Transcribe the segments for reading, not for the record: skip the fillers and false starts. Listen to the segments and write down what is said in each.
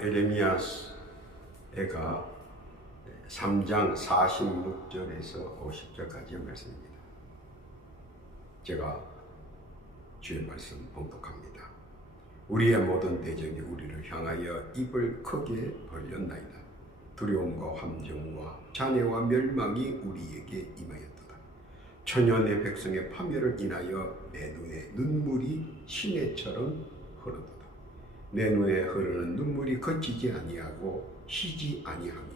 에레미야가 3장 46절에서 50절까지의 말씀입니다. 제가 주의 말씀 봉독합니다. 우리의 모든 대적이 우리를 향하여 입을 크게 벌렸나이다. 두려움과 함정과 잔해와 멸망이 우리에게 임하였도다. 천년의 백성의 파멸을 인하여 내 눈에 눈물이 시내처럼 흐르도다. 내 눈에 흐르는 눈물이 그치지 아니하고 쉬지 아니하며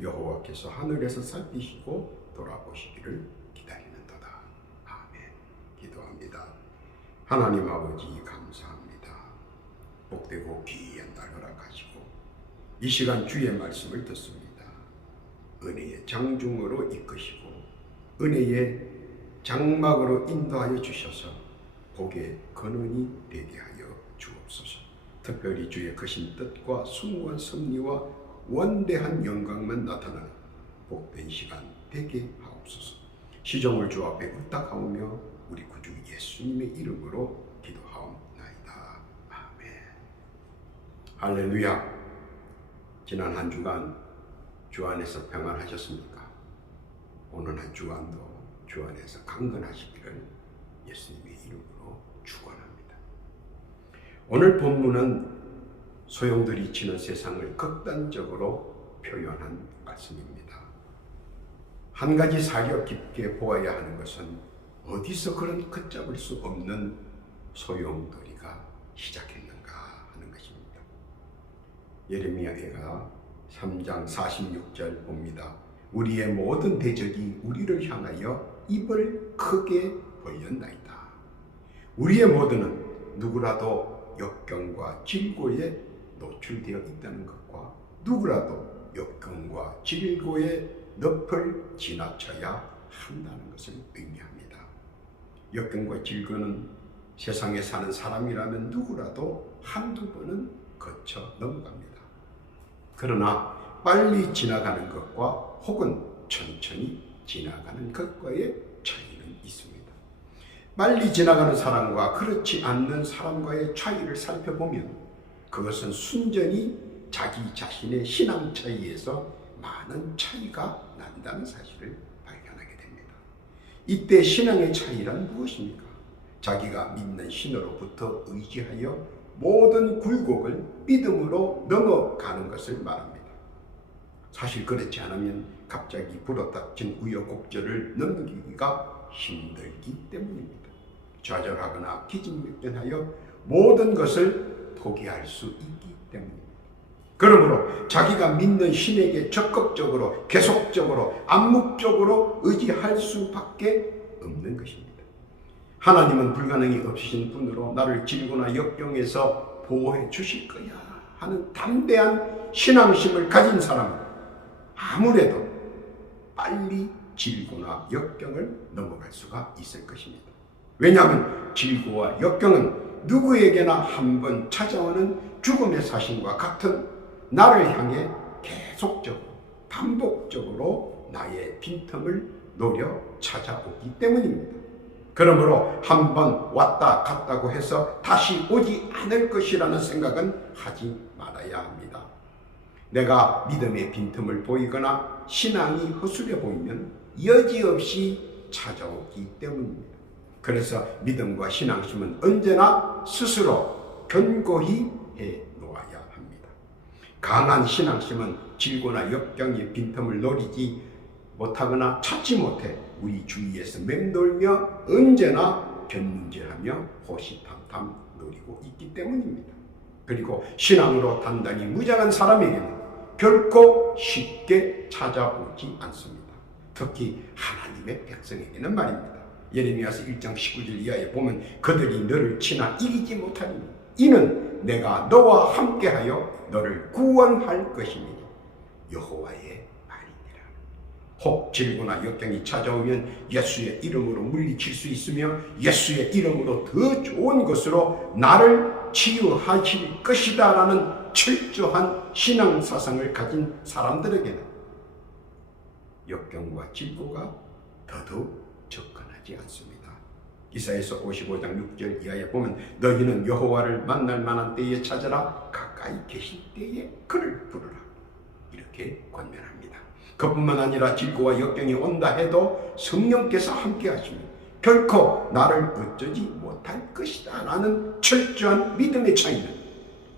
여호와께서 하늘에서 살피시고 돌아보시기를 기다리는도다. 아멘. 기도합니다. 하나님 아버지 감사합니다. 복되고 귀한 날 허락하시고 이 시간 주의 말씀을 듣습니다. 은혜의 장중으로 이끄시고 은혜의 장막으로 인도하여 주셔서 복의 근원이 되게 하여 주옵소서. 특별히 주의 크신 뜻과 숭고한 섭리와 원대한 영광만 나타나는 복된 시간 되게 하옵소서. 시종을 주 앞에 부탁하오며 우리 구주 예수님의 이름으로 기도하옵나이다. 아멘. 할렐루야. 지난 한 주간 주 안에서 평안하셨습니까? 오늘 한 주간도 주 안에서 강건하시기를 예수님의 이름으로 축원합니다. 오늘 본문은 소용돌이 치는 세상을 극단적으로 표현한 말씀입니다. 한 가지 사려 깊게 보아야 하는 것은 어디서 그런 걷잡을 수 없는 소용돌이가 시작했는가 하는 것입니다. 예레미야가 3장 46절 봅니다. 우리의 모든 대적이 우리를 향하여 입을 크게 벌렸나이다. 우리의 모든은 누구라도 역경과 질고에 노출되어 있다는 것과 누구라도 역경과 질고의 늪을 지나쳐야 한다는 것을 의미합니다. 역경과 질고는 세상에 사는 사람이라면 누구라도 한두 번은 거쳐 넘어갑니다. 그러나 빨리 지나가는 것과 혹은 천천히 지나가는 것과의 차이는 있습니다. 빨리 지나가는 사람과 그렇지 않는 사람과의 차이를 살펴보면 그것은 순전히 자기 자신의 신앙 차이에서 많은 차이가 난다는 사실을 발견하게 됩니다. 이때 신앙의 차이란 무엇입니까? 자기가 믿는 신으로부터 의지하여 모든 굴곡을 믿음으로 넘어가는 것을 말합니다. 사실 그렇지 않으면 갑자기 불어닥친 우여곡절을 넘기기가 힘들기 때문입니다. 좌절하거나 기진맥진하여 모든 것을 포기할 수 있기 때문입니다. 그러므로 자기가 믿는 신에게 적극적으로 계속적으로 암묵적으로 의지할 수밖에 없는 것입니다. 하나님은 불가능이 없으신 분으로 나를 질고나 역경에서 보호해 주실 거야 하는 담대한 신앙심을 가진 사람은 아무래도 빨리 질고나 역경을 넘어갈 수가 있을 것입니다. 왜냐하면 질고와 역경은 누구에게나 한 번 찾아오는 죽음의 사신과 같은 나를 향해 계속적으로 반복적으로 나의 빈틈을 노려 찾아오기 때문입니다. 그러므로 한 번 왔다 갔다고 해서 다시 오지 않을 것이라는 생각은 하지 말아야 합니다. 내가 믿음의 빈틈을 보이거나 신앙이 허술해 보이면 여지없이 찾아오기 때문입니다. 그래서 믿음과 신앙심은 언제나 스스로 견고히 해 놓아야 합니다. 강한 신앙심은 질고나 역경의 빈틈을 노리지 못하거나 찾지 못해 우리 주위에서 맴돌며 언제나 견문질하며 호시탐탐 노리고 있기 때문입니다. 그리고 신앙으로 단단히 무장한 사람에게는 결코 쉽게 찾아오지 않습니다. 특히 하나님의 백성에게는 말입니다. 예레미야서 1장 19절 이하에 보면 그들이 너를 치나 이기지 못하리니 이는 내가 너와 함께하여 너를 구원할 것이니 여호와의 말이니라. 혹 질고나 역경이 찾아오면 예수의 이름으로 물리칠 수 있으며 예수의 이름으로 더 좋은 것으로 나를 치유하실 것이다 라는 철저한 신앙사상을 가진 사람들에게는 역경과 질고가 더더욱 접근하지 않습니다. 이사야서 55장 6절 이하에 보면 너희는 여호와를 만날 만한 때에 찾아라. 가까이 계실 때에 그를 부르라. 이렇게 권면합니다. 그뿐만 아니라 질고와 역경이 온다 해도 성령께서 함께 하시면 결코 나를 어쩌지 못할 것이다 라는 철저한 믿음의 차이는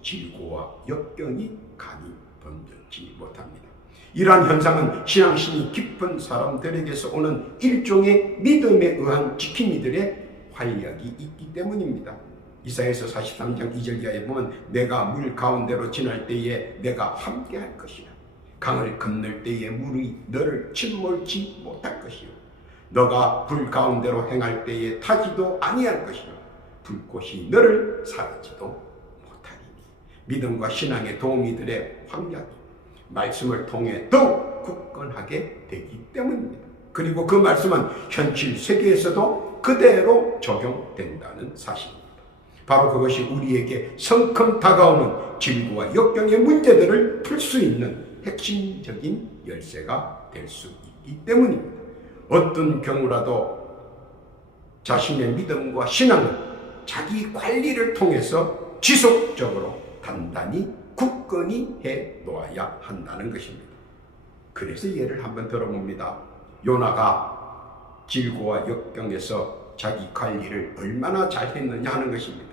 질고와 역경이 감히 번쩍지 못합니다. 이러한 현상은 신앙심이 깊은 사람들에게서 오는 일종의 믿음에 의한 지킴이들의 활약이 있기 때문입니다. 이사야서 43장 2절 이하에 보면 내가 물 가운데로 지날 때에 내가 함께 할 것이라. 강을 건널 때에 물이 너를 침몰치 못할 것이요. 너가 불 가운데로 행할 때에 타지도 아니할 것이요. 불꽃이 너를 사르지도 못하리니. 믿음과 신앙의 도우미들의 활약이 말씀을 통해 더욱 굳건하게 되기 때문입니다. 그리고 그 말씀은 현실 세계에서도 그대로 적용된다는 사실입니다. 바로 그것이 우리에게 성큼 다가오는 질고와 역경의 문제들을 풀 수 있는 핵심적인 열쇠가 될 수 있기 때문입니다. 어떤 경우라도 자신의 믿음과 신앙은 자기 관리를 통해서 지속적으로 단단히 굳건히 해 놓아야 한다는 것입니다. 그래서 예를 한번 들어봅니다. 요나가 질고와 역경에서 자기 관리를 얼마나 잘했느냐 하는 것입니다.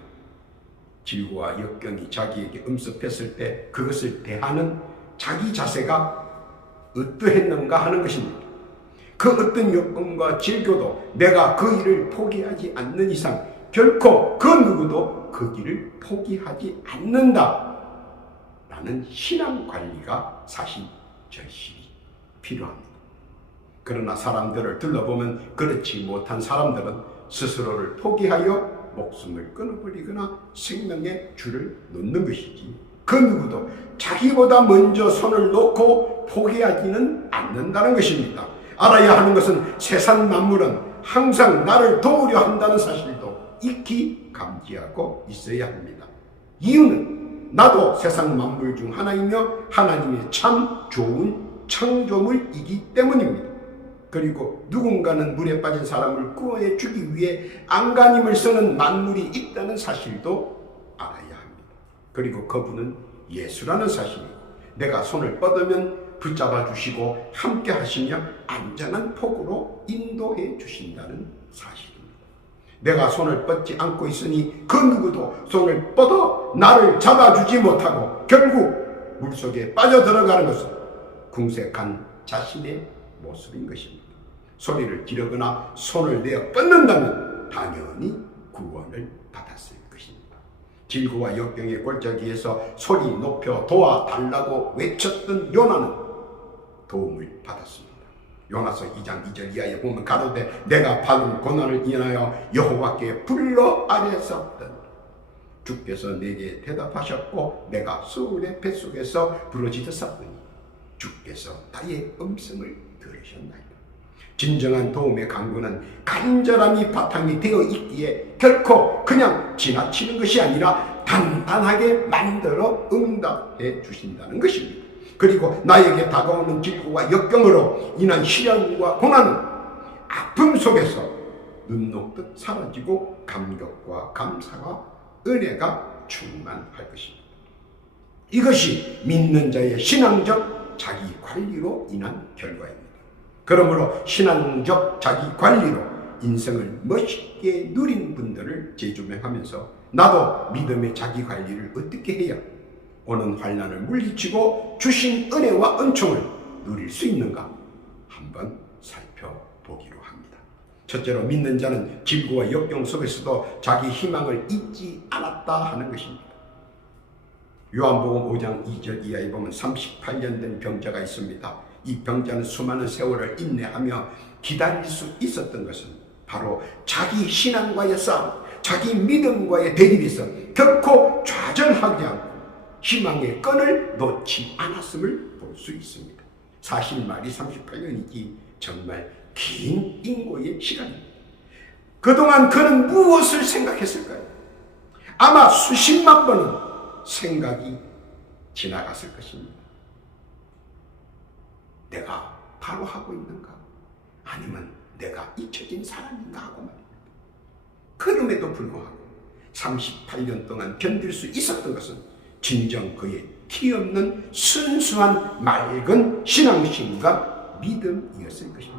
질고와 역경이 자기에게 음습했을 때 그것을 대하는 자기 자세가 어떠했는가 하는 것입니다. 그 어떤 역경과 질고도 내가 그 일을 포기하지 않는 이상 결코 그 누구도 그 길을 포기하지 않는다 라는 신앙 관리가 사실 절실히 필요합니다. 그러나 사람들을 둘러보면 그렇지 못한 사람들은 스스로를 포기하여 목숨을 끊어버리거나 생명의 줄을 놓는 것이지 그 누구도 자기보다 먼저 손을 놓고 포기하지는 않는다는 것입니다. 알아야 하는 것은 세상 만물은 항상 나를 도우려 한다는 사실도 익히 감지하고 있어야 합니다. 이유는 나도 세상 만물 중 하나이며 하나님의 참 좋은 창조물이기 때문입니다. 그리고 누군가는 물에 빠진 사람을 구원해 주기 위해 안간힘을 쓰는 만물이 있다는 사실도 알아야 합니다. 그리고 그분은 예수라는 사실이고 내가 손을 뻗으면 붙잡아 주시고 함께 하시며 안전한 폭으로 인도해 주신다는 사실입니다. 내가 손을 뻗지 않고 있으니 그 누구도 손을 뻗어 나를 잡아주지 못하고 결국 물속에 빠져들어가는 것은 궁색한 자신의 모습인 것입니다. 소리를 지르거나 손을 내어 뻗는다면 당연히 구원을 받았을 것입니다. 질고와 역경의 골짜기에서 소리 높여 도와달라고 외쳤던 요나는 도움을 받았습니다. 요나서 2장 2절 이하에 보면 가로되 내가 받은 고난을 인하여 여호와께 불러 아뢰었더니 주께서 내게 대답하셨고 내가 수울의 뱃속에서 부르짖었으니 주께서 나의 음성을 들으셨나이다. 진정한 도움의 강구는 간절함이 바탕이 되어 있기에 결코 그냥 지나치는 것이 아니라 단단하게 만들어 응답해 주신다는 것입니다. 그리고 나에게 다가오는 질고와 역경으로 인한 시련과 고난은 아픔 속에서 눈 녹듯 사라지고 감격과 감사와 은혜가 충만할 것입니다. 이것이 믿는 자의 신앙적 자기 관리로 인한 결과입니다. 그러므로 신앙적 자기 관리로 인생을 멋있게 누린 분들을 재조명하면서 나도 믿음의 자기 관리를 어떻게 해야 오는 환난을 물리치고 주신 은혜와 은총을 누릴 수 있는가 한번 살펴보기로 합니다. 첫째로 믿는 자는 질고와 역경 속에서도 자기 희망을 잊지 않았다 하는 것입니다. 요한복음 5장 2절 이하에 보면 38년 된 병자가 있습니다. 이 병자는 수많은 세월을 인내하며 기다릴 수 있었던 것은 바로 자기 신앙과의 싸움, 자기 믿음과의 대립에서 결코 좌절하지 않고 희망의 끈을 놓지 않았음을 볼 수 있습니다. 사실 말이 38년이지 정말 긴 인고의 시간입니다. 그동안 그는 무엇을 생각했을까요? 아마 수십만 번은 생각이 지나갔을 것입니다. 내가 바로 하고 있는가? 아니면 내가 잊혀진 사람인가 하고 말입니다. 그럼에도 불구하고 38년 동안 견딜 수 있었던 것은 진정 그의 티없는 순수한 맑은 신앙심과 믿음이었을 것입니다.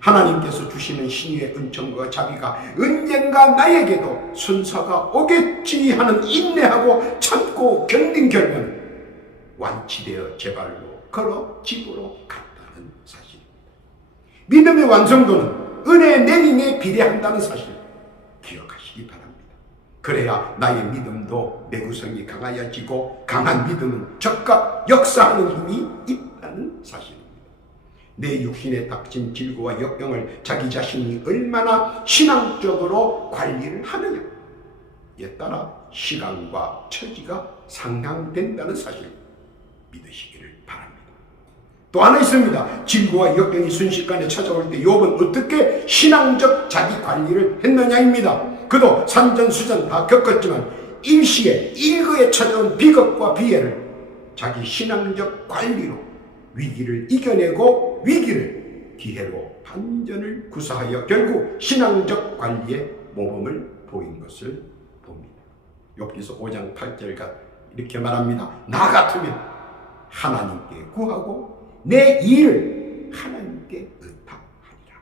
하나님께서 주시는 신유의 은총과 자비가 언젠가 나에게도 순서가 오겠지 하는 인내하고 참고 견딘 결과는 완치되어 제 발로 걸어 집으로 갔다는 사실입니다. 믿음의 완성도는 은혜의 내림에 비례한다는 사실 기억하시기 바랍니다. 그래야 나의 믿음도 내구성이 강하여지고 강한 믿음은 적극 역사하는 힘이 있다는 사실입니다. 내 육신에 닥친 질고와 역경을 자기 자신이 얼마나 신앙적으로 관리를 하느냐에 따라 시간과 처지가 상향된다는 사실 믿으시기를 바랍니다. 또 하나 있습니다. 질고와 역경이 순식간에 찾아올 때 욥은 어떻게 신앙적 자기 관리를 했느냐입니다. 그도 산전수전 다 겪었지만 일시에 일거에 찾아온 비극과 비애를 자기 신앙적 관리로 위기를 이겨내고 위기를 기회로 반전을 구사하여 결국 신앙적 관리의 모범을 보인 것을 봅니다. 욥기서 5장 8절과 이렇게 말합니다. 나 같으면 하나님께 구하고 내 일을 하나님께 의탁하리라.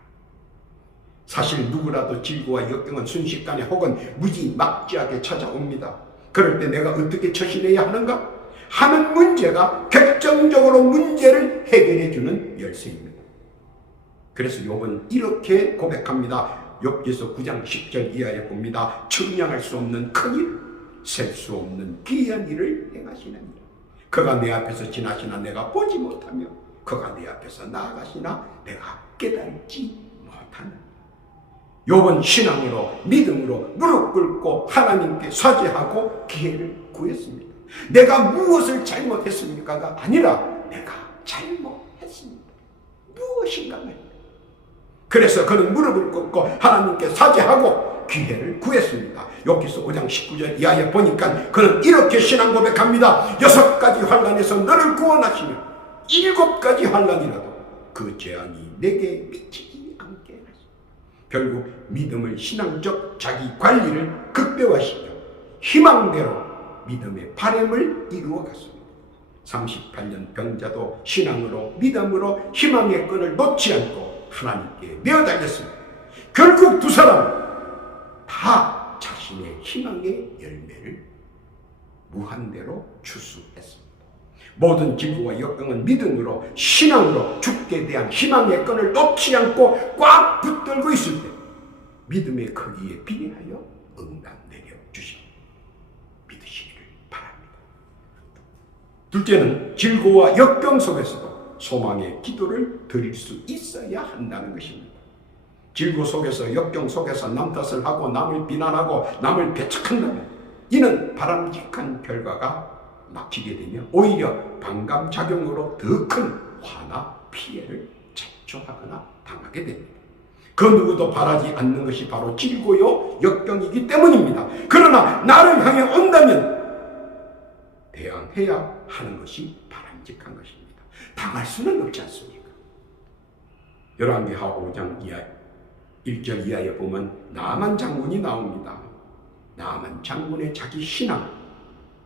사실 누구라도 질고와 역경은 순식간에 혹은 무지막지하게 찾아옵니다. 그럴 때 내가 어떻게 처신해야 하는가 하는 문제가 결정적으로 문제를 해결해 주는 열쇠입니다. 그래서 욥은 이렇게 고백합니다. 욥기서 9장 10절 이하에 봅니다. 측량할 수 없는 큰 일, 셀 수 없는 귀한 일을 행하시느니라. 그가 내 앞에서 지나시나 내가 보지 못하며 그가 내 앞에서 나아가시나 내가 깨닫지 못하느니라. 욥은 신앙으로 믿음으로 무릎 꿇고 하나님께 사죄하고 기회를 구했습니다. 내가 무엇을 잘못했습니까가 아니라 내가 잘못했습니다. 무엇인가 말입니다. 그래서 그는 무릎을 꿇고 하나님께 사죄하고 기회를 구했습니다. 욥기서 5장 19절 이하에 보니까 그는 이렇게 신앙 고백합니다. 6가지 환난에서 너를 구원하시며 7가지 환난이라도 그 재앙이 내게 미치지 않게 하시고 결국 믿음을 신앙적 자기 관리를 극대화시켜 희망대로 믿음의 바람을 이루어갔습니다. 38년 병자도 신앙으로 믿음으로 희망의 끈을 놓지 않고 하나님께 메어달렸습니다. 결국 두 사람은 다 자신의 희망의 열매를 무한대로 추수했습니다. 모든 질고와 역경은 믿음으로 신앙으로 죽게 대한 희망의 끈을 놓지 않고 꽉 붙들고 있을 때 믿음의 크기에 비례하여 응답 내려 주십니다. 믿으시기를 바랍니다. 둘째는 질고와 역경 속에서도 소망의 기도를 드릴 수 있어야 한다는 것입니다. 질고 속에서 역경 속에서 남 탓을 하고 남을 비난하고 남을 배척한다면 이는 바람직한 결과가 막히게 되며 오히려 반감작용으로 더 큰 화나 피해를 자초하거나 당하게 됩니다. 그 누구도 바라지 않는 것이 바로 질고요 역경이기 때문입니다. 그러나 나를 향해 온다면 대항해야 하는 것이 바람직한 것입니다. 당할 수는 없지 않습니까? 열왕기하 5장 이하 1절 이하에 보면 나만 장군이 나옵니다. 나만 장군의 자기 신앙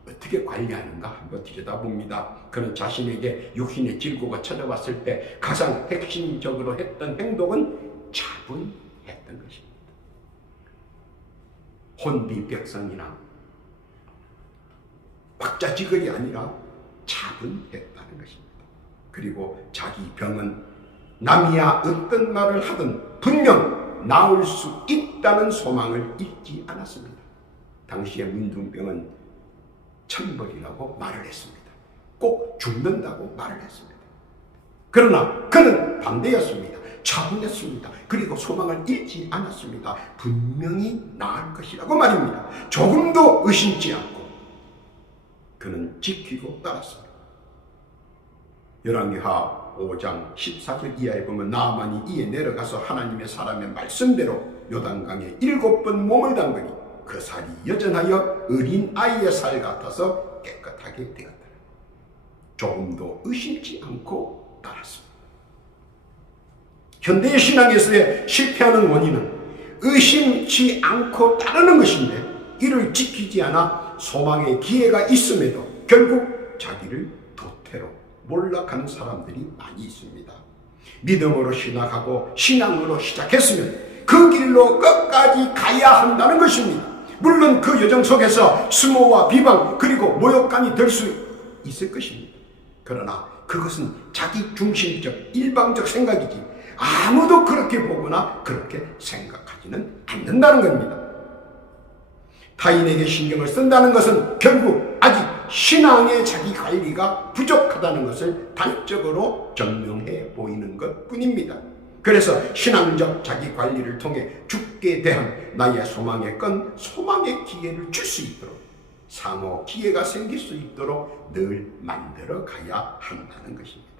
어떻게 관리하는가 한번 들여다봅니다. 그는 자신에게 육신의 질고가 찾아왔을 때 가장 핵심적으로 했던 행동은 차분했던 것입니다. 혼비백성이나 박자지글이 아니라 차분했다는 것입니다. 그리고 자기 병은 남이야 어떤 말을 하든 분명 나을 수 있다는 소망을 잊지 않았습니다. 당시의 문둥병은 천벌이라고 말을 했습니다. 꼭 죽는다고 말을 했습니다. 그러나 그는 반대였습니다. 차분했습니다. 그리고 소망을 잃지 않았습니다. 분명히 나을 것이라고 말입니다. 조금도 의심치 않고 그는 지키고 따랐습니다. 열왕기하 5장 14절 이하에 보면 나아만이 이에 내려가서 하나님의 사람의 말씀대로 요단강에 7번 몸을 담그니 그 살이 여전하여 어린 아이의 살 같아서 깨끗하게 되었다. 조금도 의심치 않고 따랐습니다. 현대의 신앙에서의 실패하는 원인은 의심치 않고 따르는 것인데 이를 지키지 않아 소망의 기회가 있음에도 결국 자기를 도태로 몰락하는 사람들이 많이 있습니다. 믿음으로 신학하고 신앙으로 시작했으면 그 길로 끝까지 가야 한다는 것입니다. 물론 그 여정 속에서 수모와 비방 그리고 모욕감이 될 수 있을 것입니다. 그러나 그것은 자기 중심적 일방적 생각이지 아무도 그렇게 보거나 그렇게 생각하지는 않는다는 겁니다. 타인에게 신경을 쓴다는 것은 결국 아직 신앙의 자기 관리가 부족하다는 것을 단적으로 증명해 보이는 것 뿐입니다. 그래서 신앙적 자기 관리를 통해 죽게 대한 나의 소망의 건 소망의 기회를 줄 수 있도록 상호 기회가 생길 수 있도록 늘 만들어 가야 한다는 것입니다.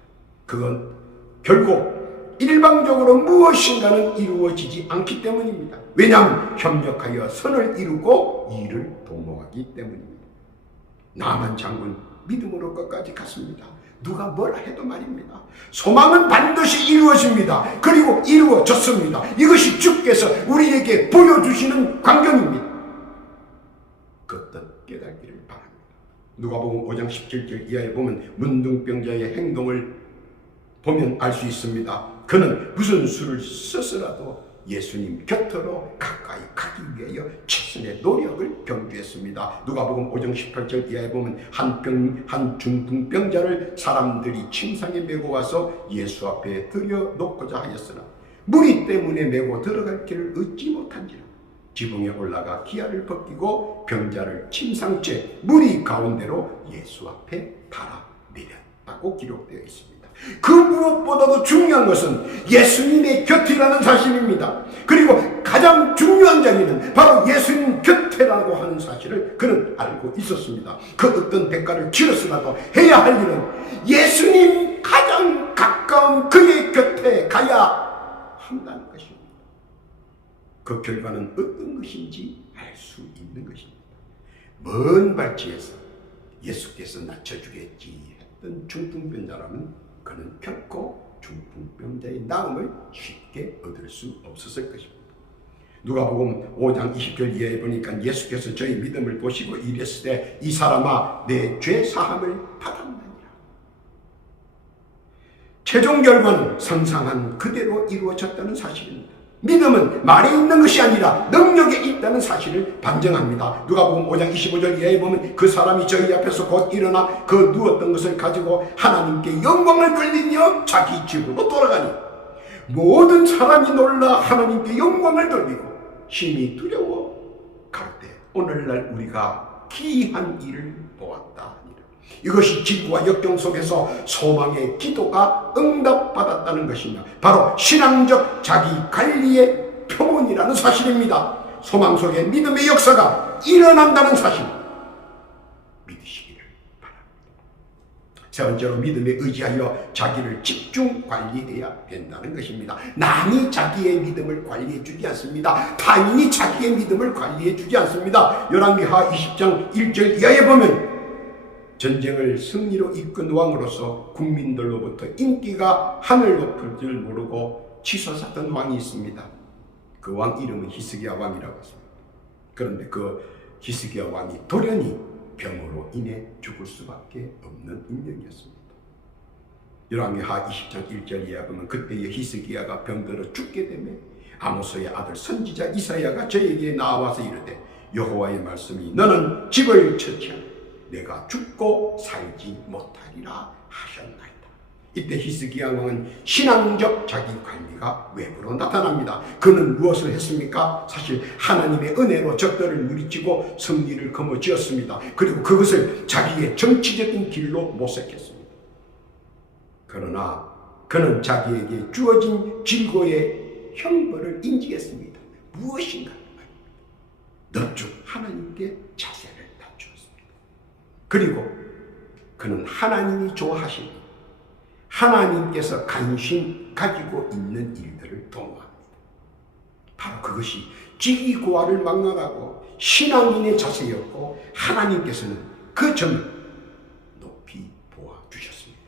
그건 결국 일방적으로 무엇인가는 이루어지지 않기 때문입니다. 왜냐하면 협력하여 선을 이루고 이를 도모하기 때문입니다. 나만 장군 믿음으로 끝까지 갔습니다. 누가 뭐라 해도 말입니다. 소망은 반드시 이루어집니다. 그리고 이루어졌습니다. 이것이 주께서 우리에게 보여주시는 광경입니다. 그 뜻 깨닫기를 바랍니다. 누가복음 5장 17절 이하에 보면 문둥병자의 행동을 보면 알 수 있습니다. 그는 무슨 수를 써서라도 예수님 곁으로 가까이 가기 위하여 최선의 노력을 경주했습니다. 누가복음 5장 18절 이하에 보면 한 중풍병자를 사람들이 침상에 메고 와서 예수 앞에 들여놓고자 하였으나 무리 때문에 메고 들어갈 길을 얻지 못한지라 지붕에 올라가 기아를 벗기고 병자를 침상째 무리 가운데로 예수 앞에 달아내렸다고 기록되어 있습니다. 그 무엇보다도 중요한 것은 예수님의 곁이라는 사실입니다. 그리고 가장 중요한 자리는 바로 예수님 곁이라고 하는 사실을 그는 알고 있었습니다. 그 어떤 대가를 치러서라도 해야 할 일은 예수님 가장 가까운 그의 곁에 가야 한다는 것입니다. 그 결과는 어떤 것인지 알 수 있는 것입니다. 먼 발치에서 예수께서 낮춰주겠지 했던 중풍병자라면 그는 결코 중풍병자의 나음을 쉽게 얻을 수 없었을 것입니다. 누가복음 5장 20절 이하에 보니까 예수께서 저희 믿음을 보시고 이랬을 때 이 사람아 내 죄 사함을 받았느니라. 최종 결과는 상상한 그대로 이루어졌다는 사실입니다. 믿음은 말에 있는 것이 아니라 능력에 있다는 사실을 반증합니다. 누가복음 5장 25절 이하에 보면 그 사람이 저희 앞에서 곧 일어나 그 누웠던 것을 가지고 하나님께 영광을 돌리며 자기 집으로 돌아가니 모든 사람이 놀라 하나님께 영광을 돌리고 심히 두려워 갈때 오늘날 우리가 기이한 일을 보았다. 이것이 지구와 역경 속에서 소망의 기도가 응답받았다는 것이며 바로 신앙적 자기 관리의 표본이라는 사실입니다. 소망 속에 믿음의 역사가 일어난다는 사실 믿으시기를 바랍니다. 세 번째로 믿음에 의지하여 자기를 집중 관리해야 된다는 것입니다. 남이 자기의 믿음을 관리해 주지 않습니다. 타인이 자기의 믿음을 관리해 주지 않습니다. 열왕기하 20장 1절 이하에 보면 전쟁을 승리로 이끈 왕으로서 국민들로부터 인기가 하늘 높을 줄 모르고 치솟았던 왕이 있습니다. 그 왕 이름은 히스기야 왕이라고 했습니다. 그런데 그 히스기야 왕이 돌연히 병으로 인해 죽을 수밖에 없는 운명이었습니다. 열왕기하 20장 1절 이하 보면 그때의 히스기야가 병들어 죽게 되며 아모스의 아들 선지자 이사야가 저에게 나와서 이르되 여호와의 말씀이 너는 집을 처치하라 내가 죽고 살지 못하리라 하셨나이다. 이때 히스기야 왕은 신앙적 자기 관리가 외부로 나타납니다. 그는 무엇을 했습니까? 사실 하나님의 은혜로 적들을 물리치고 승리를 거머쥐었습니다. 그리고 그것을 자기의 정치적인 길로 모색했습니다. 그러나 그는 자기에게 주어진 질고의 형벌을 인지했습니다. 무엇인가? 넙죽 하나님께 자세를 그리고 그는 하나님이 좋아하시니 하나님께서 관심 가지고 있는 일들을 도모합니다. 바로 그것이 지위고하를 막론하고 신앙인의 자세였고 하나님께서는 그 점을 높이 보아주셨습니다.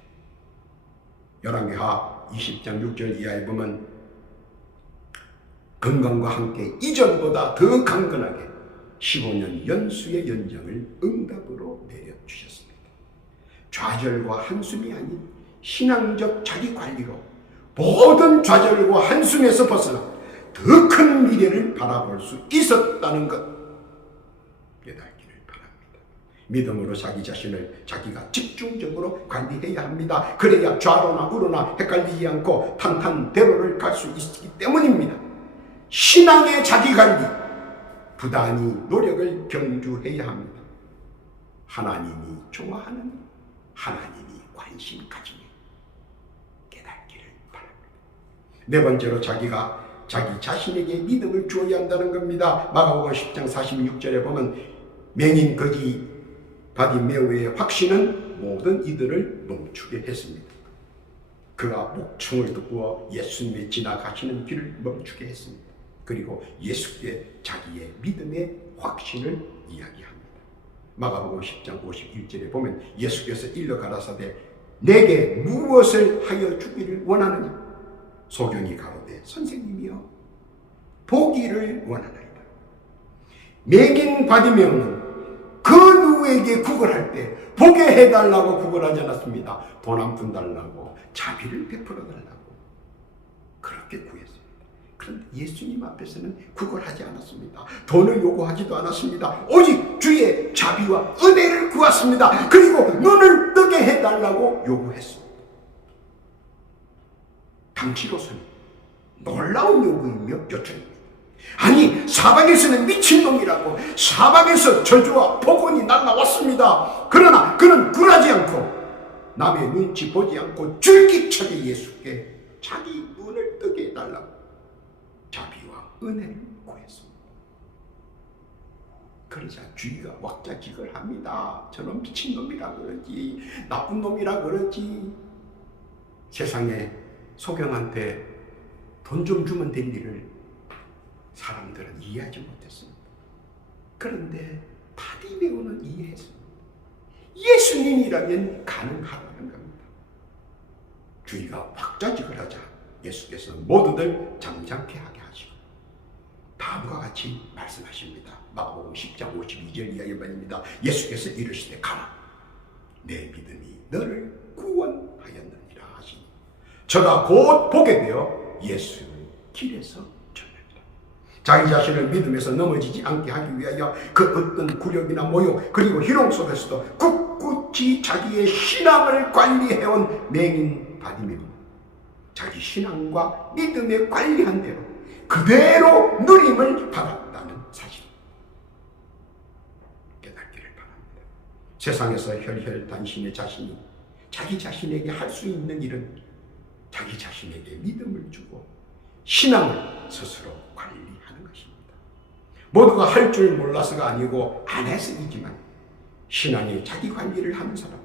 열왕기하 20장 6절 이하에 보면 건강과 함께 이전보다 더 강건하게 15년 연수의 연장을 응답으로 내려주셨습니다. 좌절과 한숨이 아닌 신앙적 자기관리로 모든 좌절과 한숨에서 벗어나 더 큰 미래를 바라볼 수 있었다는 것 깨닫기를 바랍니다. 믿음으로 자기 자신을 자기가 집중적으로 관리해야 합니다. 그래야 좌로나 우로나 헷갈리지 않고 탄탄대로를 갈 수 있기 때문입니다. 신앙의 자기관리, 부단히 노력을 경주해야 합니다. 하나님이 좋아하는, 하나님이 관심 가지는 깨닫기를 바랍니다. 네 번째로 자기가 자기 자신에게 믿음을 주어야 한다는 겁니다. 마가복음 10장 46절에 보면 맹인 거지 바디메오의 확신은 모든 이들을 멈추게 했습니다. 그가 목청을 듣고 예수님이 지나가시는 길을 멈추게 했습니다. 그리고 예수께 자기의 믿음의 확신을 이야기합니다. 마가복음 10장 51절에 보면 예수께서 일러 가라사대 내게 무엇을 하여 주기를 원하느냐? 소경이 가로되 선생님이여 보기를 원하나이다. 맹인 바디메오는 그 누구에게 구걸할 때 보게 해달라고 구걸하지 않았습니다. 돈 한 푼 달라고, 자비를 베풀어 달라고 그렇게 구했습니다. 그런데 예수님 앞에서는 구걸하지 않았습니다. 돈을 요구하지도 않았습니다. 오직 주의 자비와 은혜를 구했습니다. 그리고 눈을 뜨게 해달라고 요구했습니다. 당시로서는 놀라운 요구이며 요청입니다. 아니, 사방에서는 미친놈이라고, 사방에서 저주와 폭언이 날라왔습니다. 그러나 그는 굴하지 않고 남의 눈치 보지 않고 줄기차게 예수께 자기 눈을 뜨게 해달라고 자비와 은혜를 구했습니다. 그러자 주위가 왁자지껄합니다. 저는 미친놈이라 그러지, 나쁜 놈이라 그러지. 세상에 소경한테 돈 좀 주면 될 일을 사람들은 이해하지 못했습니다. 그런데 바디메오는 이해했습니다. 예수님이라면 가능하다는 겁니다. 주위가 왁자지껄하자 예수께서 모두들 잠잠케 하게 하시고 다음과 같이 말씀하십니다. 마가복음 10장 52절 이하여반입니다. 예수께서 이르시되 가라, 내 믿음이 너를 구원하였느니라 하시니 저가 곧 보게 되어 예수를 길에서 전합니다. 자기 자신을 믿음에서 넘어지지 않게 하기 위하여 그 어떤 굴욕이나 모욕 그리고 희롱 속에서도 굳굳이 자기의 신앙을 관리해온 맹인 바디메오, 자기 신앙과 믿음에 관리한 대로 그대로 누림을 받았다는 사실 깨닫기를 바랍니다. 세상에서 혈혈단신의 자신이 자기 자신에게 할 수 있는 일은 자기 자신에게 믿음을 주고 신앙을 스스로 관리하는 것입니다. 모두가 할 줄 몰라서가 아니고 안 해서이지만 신앙의 자기 관리를 하는 사람은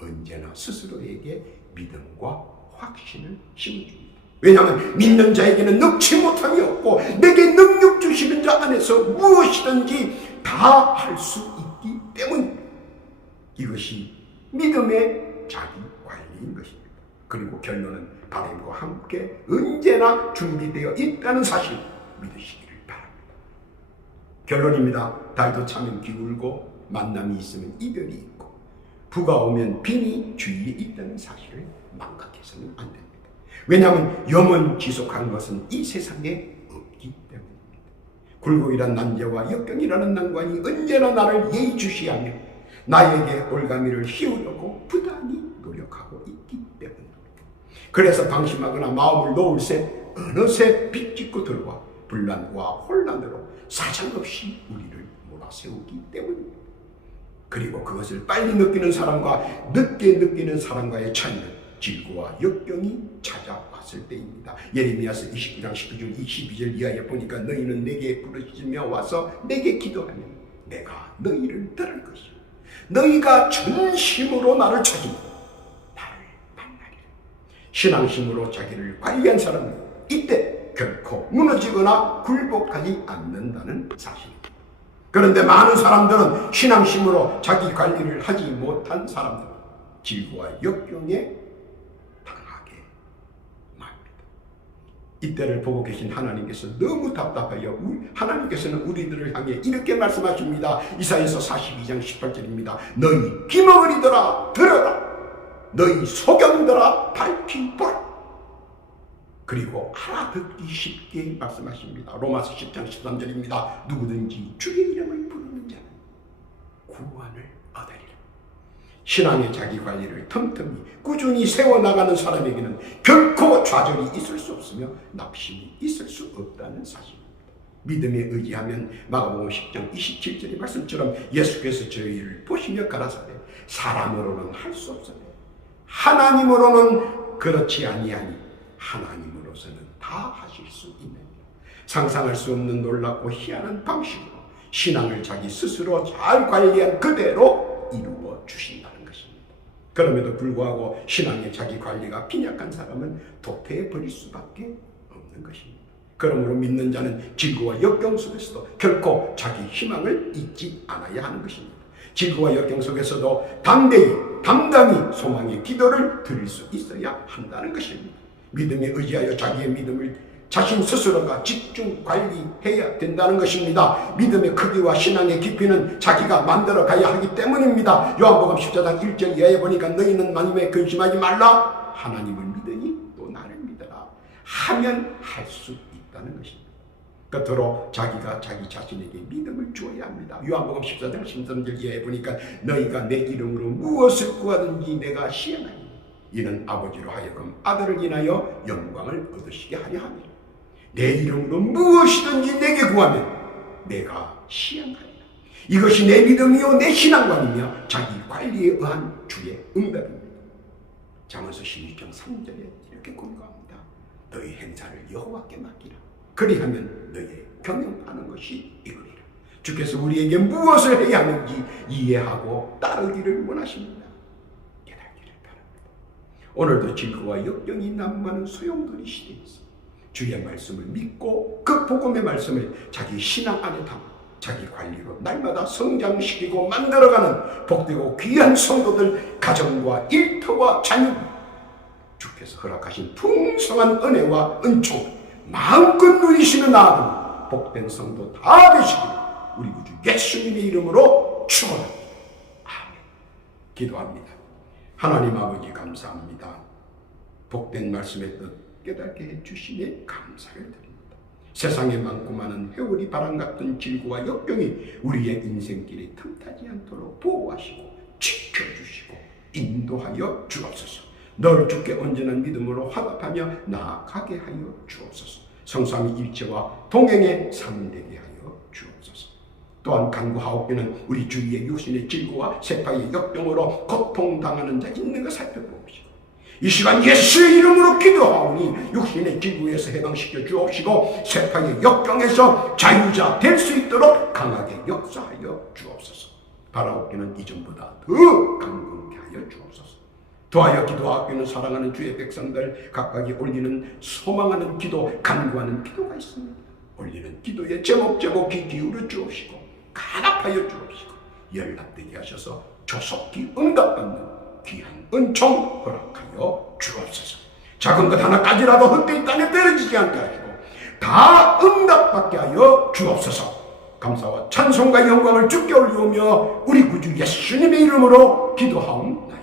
언제나 스스로에게 믿음과 확신을 심어줍니다. 왜냐하면 믿는 자에게는 넣지 못함이 없고 내게 능력 주시는 자 안에서 무엇이든지 다 할 수 있기 때문입니다. 이것이 믿음의 자기 관리인 것입니다. 그리고 결론은 바람과 함께 언제나 준비되어 있다는 사실 믿으시기를 바랍니다. 결론입니다. 달도 차면 기울고 만남이 있으면 이별이 있고 부가 오면 빈이 주위에 있다는 사실을 망각해서는 안 됩니다. 왜냐하면 영원 지속한 것은 이 세상에 없기 때문입니다. 굴곡이란 난제와 역경이라는 난관이 언제나 나를 예의주시하며 나에게 올가미를 씌우려고 부단히 노력하고 있기 때문입니다. 그래서 방심하거나 마음을 놓을 새 어느새 빚짓고 들어와 분란과 혼란으로 사정없이 우리를 몰아세우기 때문입니다. 그리고 그것을 빨리 느끼는 사람과 늦게 느끼는 사람과의 차이는 질고와 역경이 찾아왔을 때입니다. 예레미야서 29장 19절 22절 이하에 보니까 너희는 내게 부르짖으며 와서 내게 기도하면 내가 너희를 들을 것이요 너희가 전심으로 나를 찾으면 나를 만나리라. 신앙심으로 자기를 관리한 사람은 이때 결코 무너지거나 굴복하지 않는다는 사실입니다. 그런데 많은 사람들은 신앙심으로 자기 관리를 하지 못한 사람들은 질고와 역경에 당하게 맙니다. 이때를 보고 계신 하나님께서 너무 답답하여 하나님께서는 우리들을 향해 이렇게 말씀하십니다. 이사야서 42장 18절입니다. 너희 귀머거리들아 들어라. 너희 소경들아 밝히 보라. 그리고 알아듣기 쉽게 말씀하십니다. 로마서 10장 13절입니다. 누구든지 주의 이름을 부르는 자는 구원을 얻으리라. 신앙의 자기관리를 틈틈이 꾸준히 세워나가는 사람에게는 결코 좌절이 있을 수 없으며 낙심이 있을 수 없다는 사실입니다. 믿음에 의지하면 마가복음 10장 27절의 말씀처럼 예수께서 저희를 보시며 가라사대 사람으로는 할 수 없으며 하나님으로는 그렇지 아니하니 하나님으로서는 다 하실 수 있느니라. 상상할 수 없는 놀랍고 희한한 방식으로 신앙을 자기 스스로 잘 관리한 그대로 이루어 주신다는 것입니다. 그럼에도 불구하고 신앙의 자기 관리가 빈약한 사람은 도태해 버릴 수밖에 없는 것입니다. 그러므로 믿는 자는 질고와 역경 속에서도 결코 자기 희망을 잊지 않아야 하는 것입니다. 질고와 역경 속에서도 담당히 소망의 기도를 드릴 수 있어야 한다는 것입니다. 믿음에 의지하여 자기의 믿음을 자신 스스로가 집중 관리해야 된다는 것입니다. 믿음의 크기와 신앙의 깊이는 자기가 만들어 가야 하기 때문입니다. 요한복음 14장 1절 이하에 보니까 너희는 마음에 근심하지 말라. 하나님을 믿으니 또 나를 믿어라. 하면 할 수 있다는 것입니다. 끝으로 자기가 자기 자신에게 믿음을 주어야 합니다. 요한복음 14장 13절 이하에 보니까 너희가 내 이름으로 무엇을 구하든지 내가 시행하니 이는 아버지로 하여금 아들을 인하여 영광을 얻으시게 하려 함이라. 내 이름으로 무엇이든지 내게 구하면 내가 시행하리라. 이것이 내 믿음이요 내 신앙관이며 자기 관리에 의한 주의 응답입니다. 잠언서 16장 3절에 이렇게 공고합니다. 너희 행사를 여호와께 맡기라. 그리하면 너희의 경영하는 것이 이루리라. 주께서 우리에게 무엇을 해야 하는지 이해하고 따르기를 원하십니다. 깨닫기를 바랍니다. 오늘도 질고와 역경이 난무하는 소용돌이 시대에서 주의 말씀을 믿고 그 복음의 말씀을 자기 신앙 안에 담아 자기 관리로 날마다 성장시키고 만들어가는 복되고 귀한 성도들 가정과 일터와 자녀 주께서 허락하신 풍성한 은혜와 은총 마음껏 누리시는 아들 복된 성도 다 되시기를 우리 구주 예수님의 이름으로 축원합니다. 아멘. 기도합니다. 하나님 아버지 감사합니다. 복된 말씀의 뜻 깨닫게 해주시니 감사를 드립니다. 세상에 많고 많은 회오리 바람 같은 질고와 역경이 우리의 인생길에 틈타지 않도록 보호하시고 지켜주시고 인도하여 주옵소서. 널 주께 온전한 믿음으로 화답하며 나아가게 하여 주옵소서. 성삼위 일체와 동행의 삶 되게 하여 주옵소서. 또한 간구하옵기는 우리 주위의 육신의 질고와 세파의 역병으로 고통당하는 자 있는가 살펴보옵시고 이 시간 예수의 이름으로 기도하오니 육신의 질고에서 해방시켜 주옵시고 세파의 역경에서 자유자 될 수 있도록 강하게 역사하여 주옵소서. 바라옵기는 이전보다 더 강건케 하여 주옵소서. 도하여 기도하기는 사랑하는 주의 백성들 각각이 올리는 소망하는 기도 간구하는 기도가 있습니다. 올리는 기도에 제목 귀 기울여 주옵시고 간합하여 주옵시고 연락되게 하셔서 조속히 응답받는 귀한 은총 허락하여 주옵소서. 작은 것 하나까지라도 헛되이 땅에 떨어지지 않게 하시고 다 응답받게 하여 주옵소서. 감사와 찬송과 영광을 주께 올리오며 우리 구주 예수님의 이름으로 기도하옵나이다.